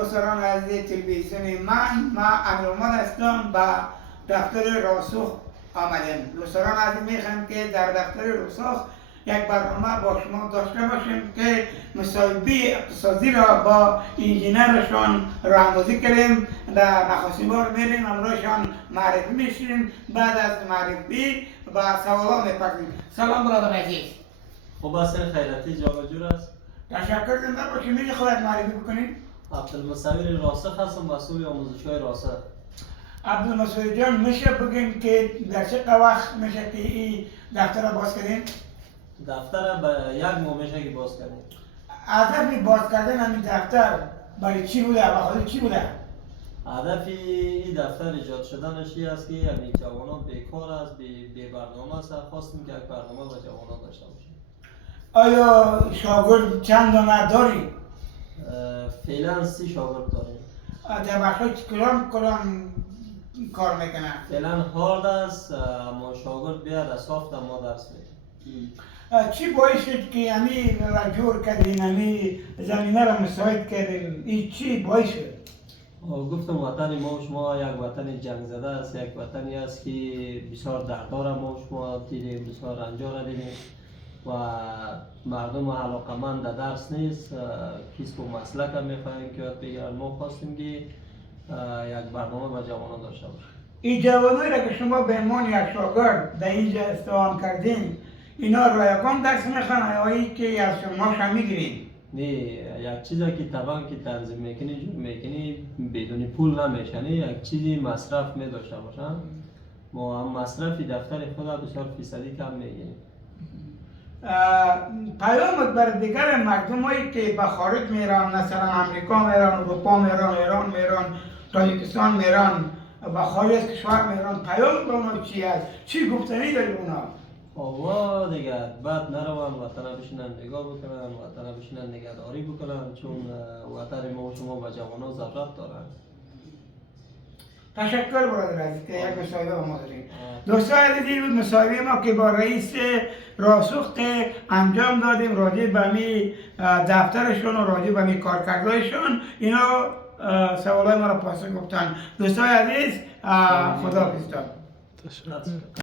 دوستان عزیز تلویزیون ما امیرالمومن هستم با دفتر راسخ آمدیم. دوستان عزیز میخوایم که در دفتر راسخ یک برنامه با شما داشته باشیم که مصاحبه اقتصادی را با انجینرشان راهنمایی کنیم. در نخستین بار میریم امروزشان معرفی میشیم. بعد از معرفی با سوالات میپرسیم. سلام برادر عزیز. خوب هستین؟ خیراتی جامع جور است. تشکر زنده باشید. میشه خودت معرفی بکنید؟ عبدالمصور راسخ هستم، مسئول آموزش‌های راسخ. عبدالمصور جان، میشه بگیم که در چه وقت میشه که این دفتر را باز کردین؟ دفتر به یک ماه میشه که باز کردیم. هدف باز کردن همین دفتر برای چی بوده و خاطر چی بوده؟ هدف این دفتر ایجاد شدنش این است که همین جوانان بیکار است، بی برنامه است. خواستیم که یک برنامه با جوانان داشته باشیم. آیا شاگرد چند دانه داری؟ فعلا 30 شاگرد داریم. در بخشای کدام کار میکنن؟ فعلا هارد است، اما شاگرد بیاد از سافت ما درس میدیم. چی باعث شد که همین را جور کردین، همین زمینه را مساعد کردین؟ این چی باعث شد؟ گفتم وطن ما و شما یک وطن جنگ زده است، یک وطنی است که بسیار دردار ما و شما دیدیم، بسیار رنجار دیدیم و مردم علاقمند در درس نیست. کسب و مسلک هم میخواهیم که یاد بگیرن. ما خواستیم که یک برنامه با جوانان داشته باشیم. این جوانایی را که شما به عنوان یک شاگرد در اینجا استخدام کردین، اینا رایگان درس میخوان یا ای که از شما میگیرین؟ نه، یک چیزی که طبعا که تنظیم میکنی جور میکنی بدون پول نمیشه. نه، یک چیزی مصرف میداشته باشن. ما هم مصرفی دفتر خود بسیار فیصدی کم میگیریم. پیامت بر دیگر مردم هایی که به خارج میرن، مثلا امریکا میرن، اروپا میرن، ایران میرن، تاجیکستان میرن، به خارج از کشور میرن، پیام به اونا چی است؟ چی گفتنی داری اونا؟ آوا دیگه بعد نروان وطن بشینن نگاه بکنن، وطن بشینن نگهداری بکنن، چون وطن ما و شما و جوانان ضرورت دارن. تشکر برادر عزیز که یک مصاحبه با ما داریم. دوستان عزیزی، بود مصاحبه ما که با رئیس راسخ انجام دادیم راجع به می دفترشون و راجع به می کارکردهایشون. اینا سوالای ما را پاسخ گفتن. دوستان عزیز، خدا حافظ.